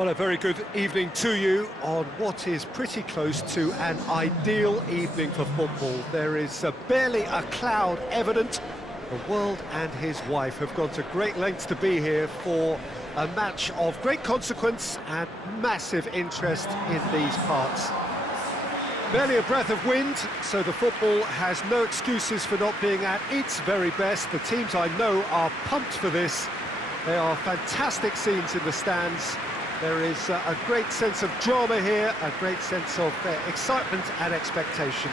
Well, a very good evening to you on what is pretty close to an ideal evening for football. There is barely a cloud evident. The world and his wife have gone to great lengths to be here for a match of great consequence and massive interest in these parts. Barely a breath of wind, so the football has no excuses for not being at its very best. The teams I know are pumped for this. They are fantastic scenes in the stands. There is a great sense of drama here, a great sense of excitement and expectation.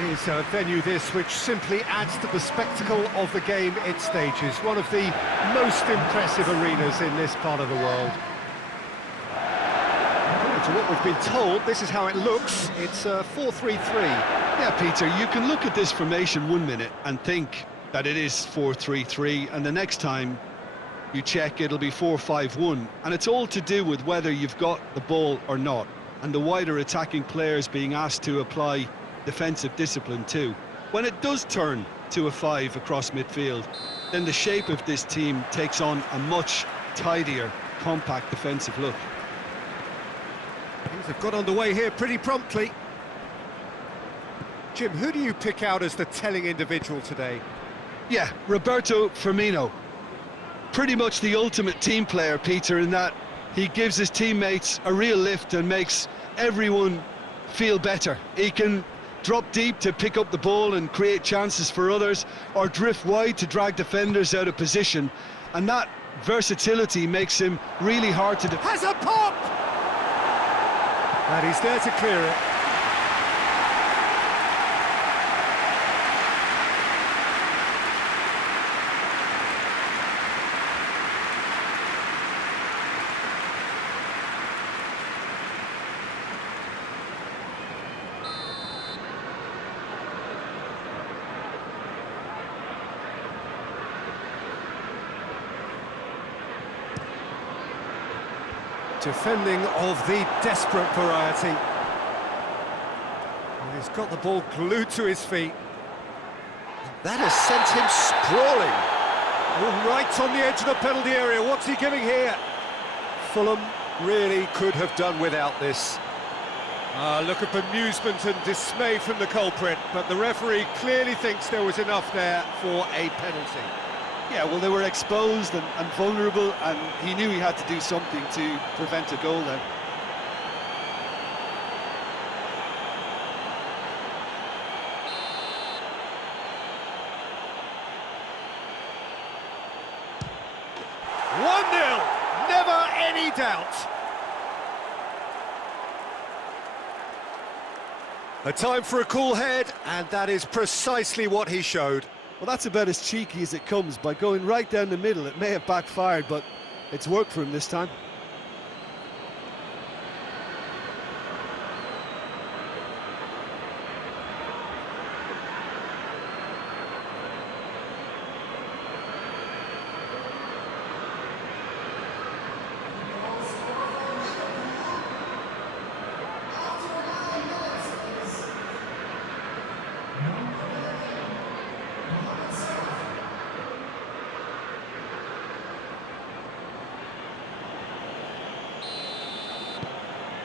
It is a venue this which simply adds to the spectacle of the game it stages. One of the most impressive arenas in this part of the world. According to what we've been told, this is how it looks. It's 4-3-3. Yeah, Peter, you can look at this formation 1 minute and think that it is 4-3-3, and the next time you check, it'll be 4-5-1, and it's all to do with whether you've got the ball or not, and the wider attacking players being asked to apply defensive discipline too. When it does turn to a 5 across midfield, then the shape of this team takes on a much tidier, compact defensive look. Things have got underway here pretty promptly. Jim, who do you pick out as the telling individual today? Yeah, Roberto Firmino. Pretty much the ultimate team player, Peter, in that he gives his teammates a real lift and makes everyone feel better. He can drop deep to pick up the ball and create chances for others, or drift wide to drag defenders out of position, and that versatility makes him really hard to defend. Has a pop! And he's there to clear it. Defending of the desperate variety. And he's got the ball glued to his feet. That has sent him sprawling. Oh, right on the edge of the penalty area. What's he giving here? Fulham really could have done without this. Look at bemusement and dismay from the culprit, but the referee clearly thinks there was enough there for a penalty. Yeah, well, they were exposed and vulnerable, and he knew he had to do something to prevent a goal then. Never any doubt. A time for a cool head, and that is precisely what he showed. Well, that's about as cheeky as it comes. By going right down the middle, it may have backfired, but it's worked for him this time.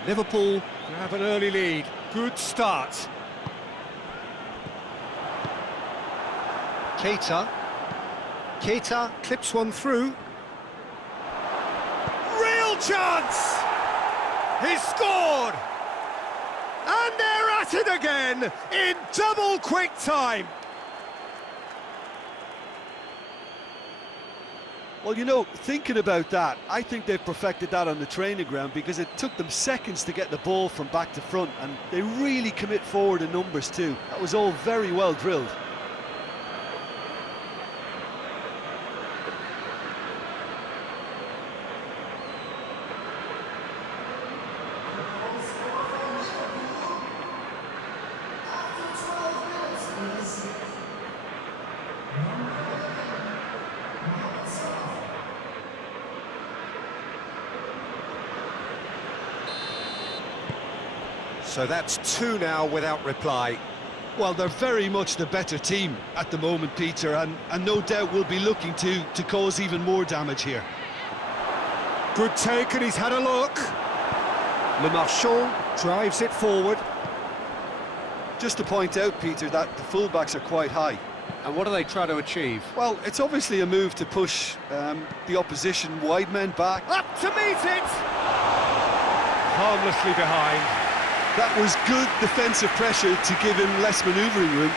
Liverpool have an early lead. Good start. Keita clips one through. Real chance! He's scored! And they're at it again in double quick time. Well, you know, thinking about that, I think they've perfected that on the training ground, because it took them seconds to get the ball from back to front, and they really commit forward in numbers too. That was all very well drilled. So that's two now without reply. Well, they're very much the better team at the moment, Peter, and no doubt will be looking to cause even more damage here. Good take, and he's had a look. Le Marchand drives it forward. Just to point out, Peter, that the fullbacks are quite high. And what do they try to achieve? Well, it's obviously a move to push the opposition wide men back. Up to meet it! Harmlessly behind. That was good defensive pressure to give him less manoeuvring room.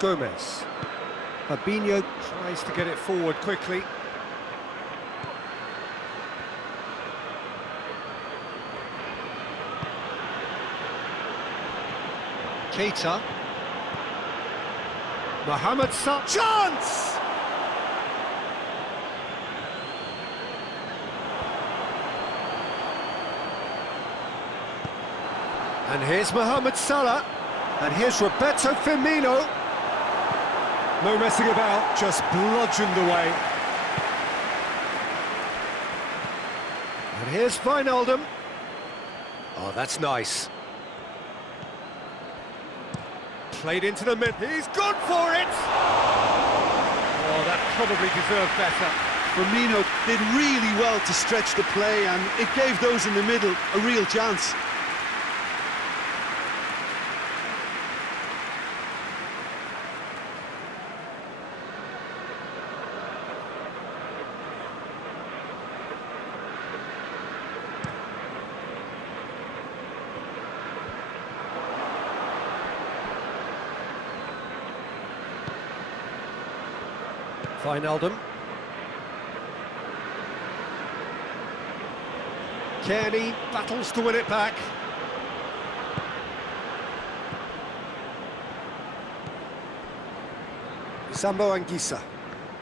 Gomez. Fabinho tries to get it forward quickly. Keita. Mohamed Salah. Chance! And here's Mohamed Salah. And here's Roberto Firmino. No messing about, just bludgeoned away. And here's Wijnaldum. Oh, that's nice. Played into the mid. He's gone for it! Oh, that probably deserved better. Firmino did really well to stretch the play, and it gave those in the middle a real chance. Wijnaldum. Kearney battles to win it back. Sambo Anguissa.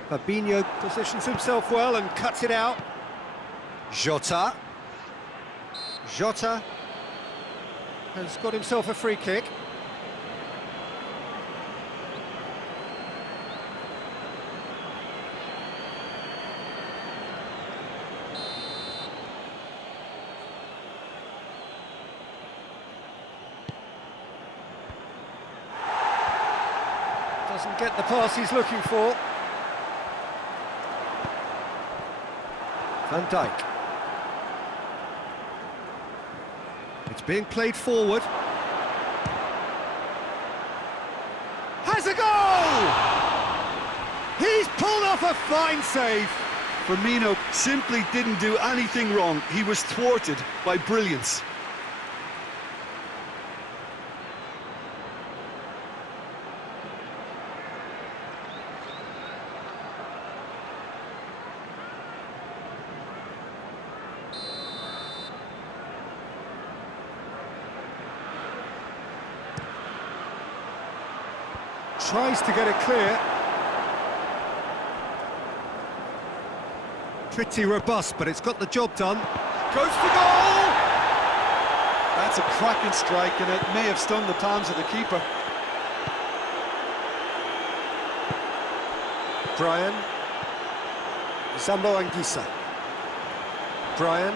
Fabinho positions himself well and cuts it out. Jota. Jota has got himself a free kick. Doesn't get the pass he's looking for. Van Dijk. It's being played forward. Has a goal! He's pulled off a fine save. Firmino simply didn't do anything wrong. He was thwarted by brilliance. Tries to get it clear. Pretty robust, but it's got the job done. Goes for goal! That's a cracking strike, and it may have stung the palms of the keeper. Brian. Sambo Anguissa. Brian.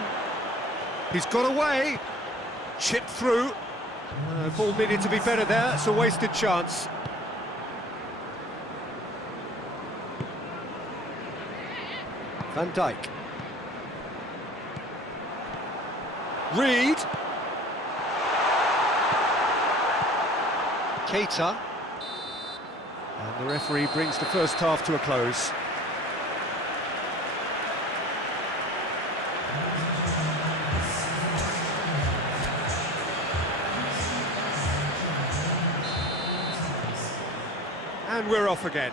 He's got away. Chipped through. Ball needed to be better there. It's a wasted chance. Van Dijk. Reed. Keita. And the referee brings the first half to a close. And we're off again.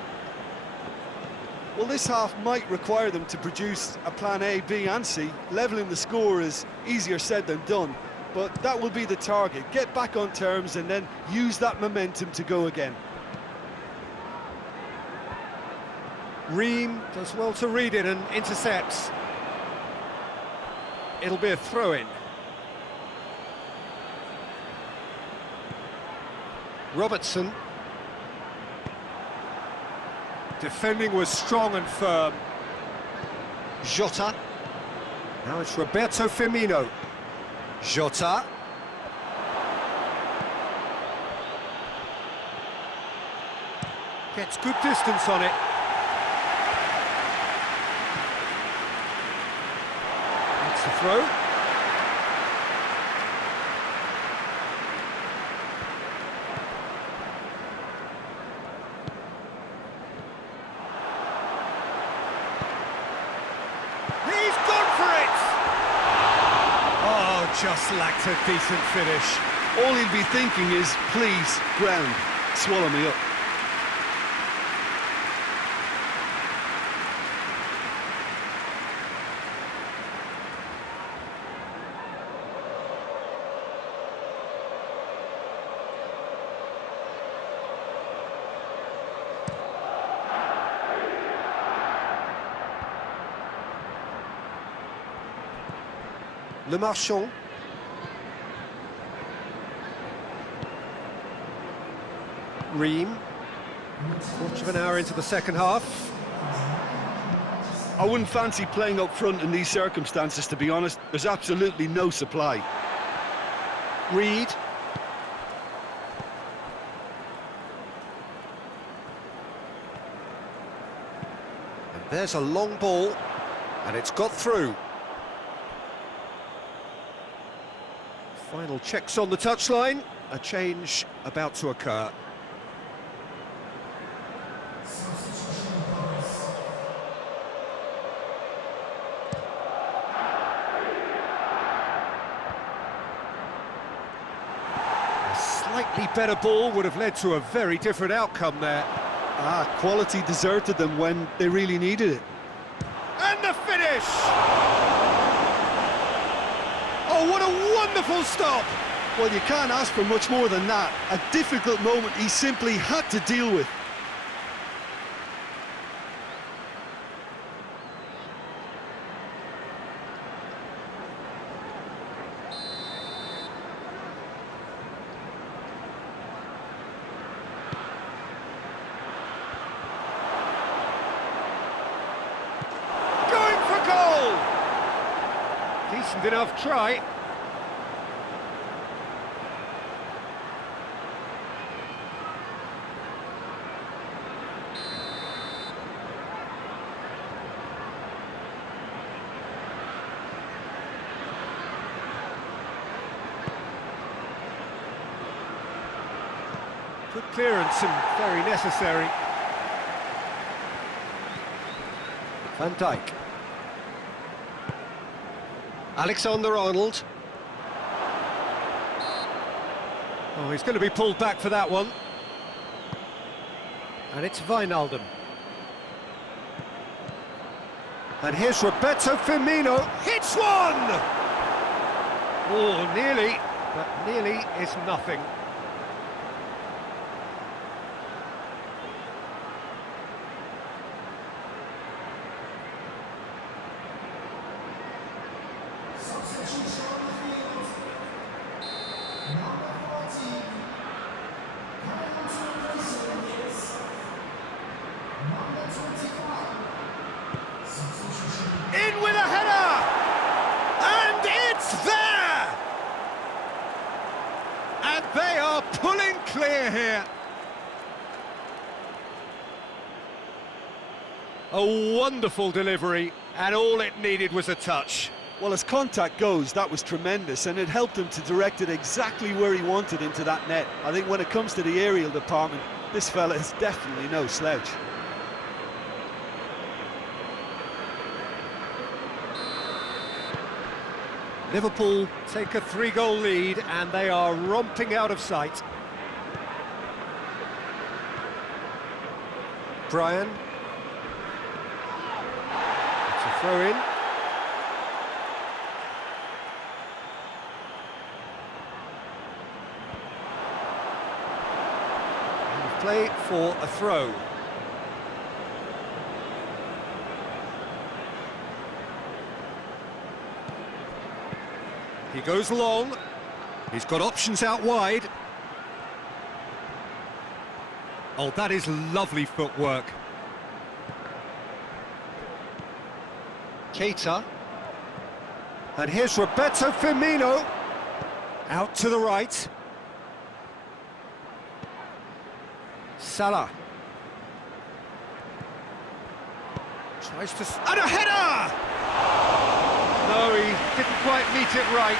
Well, this half might require them to produce a plan A, B and C. Levelling the score is easier said than done, but that will be the target. Get back on terms and then use that momentum to go again. Ream does well to read it and intercepts. It'll be a throw-in. Robertson. Defending was strong and firm. Jota. Now it's Roberto Firmino. Jota. Gets good distance on it. That's the throw. He's gone for it! Oh, just lacked a decent finish. All he'll be thinking is, please, ground, swallow me up. Le Marchand. Ream. Quarter of an hour into the second half. I wouldn't fancy playing up front in these circumstances, to be honest. There's absolutely no supply. Reed. And there's a long ball, and it's got through. Final checks on the touchline. A change about to occur. A slightly better ball would have led to a very different outcome there. Quality deserted them when they really needed it. And the finish! Oh, what a wonderful stop! Well, you can't ask for much more than that. A difficult moment he simply had to deal with. Going for goal! Decent enough try. Good clearance and very necessary. Van Dijk. Alexander-Arnold. Oh, he's going to be pulled back for that one. And it's Wijnaldum. And here's Roberto Firmino. Hits one! Oh, nearly, but nearly is nothing. In with a header! And it's there! And they are pulling clear here. A wonderful delivery, and all it needed was a touch. Well, as contact goes, that was tremendous, and it helped him to direct it exactly where he wanted into that net. I think when it comes to the aerial department, this fella is definitely no slouch. Liverpool take a 3-goal lead, and they are romping out of sight. Brian. It's a throw-in. Play for a throw. He goes long. He's got options out wide. Oh, that is lovely footwork. Keita. And here's Roberto Firmino. Out to the right. Salah. Tries to... And a header! No, he didn't quite meet it right.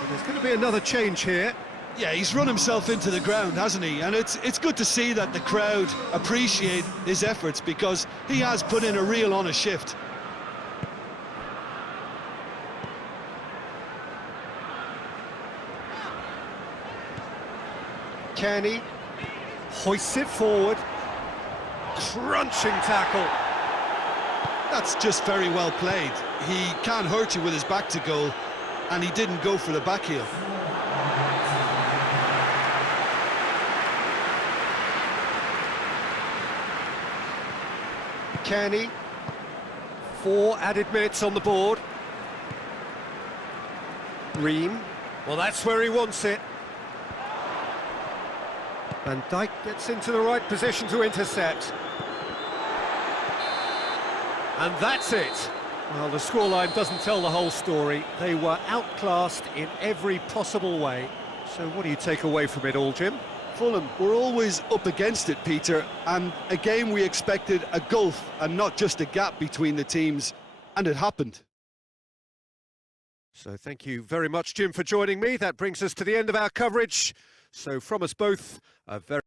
And there's going to be another change here. Yeah, he's run himself into the ground, hasn't he? And it's good to see that the crowd appreciate his efforts, because he has put in a real honest shift. Kenny hoists it forward. Crunching tackle. That's just very well played. He can't hurt you with his back to goal, and he didn't go for the back heel. Kenny, 4 added minutes on the board. Ream, well, that's where he wants it. Van Dijk gets into the right position to intercept. And that's it. Well, the scoreline doesn't tell the whole story. They were outclassed in every possible way. So what do you take away from it all, Jim? Fulham were always up against it, Peter, and a game we expected a gulf and not just a gap between the teams, and it happened. So thank you very much, Jim, for joining me. That brings us to the end of our coverage. So from us both, a very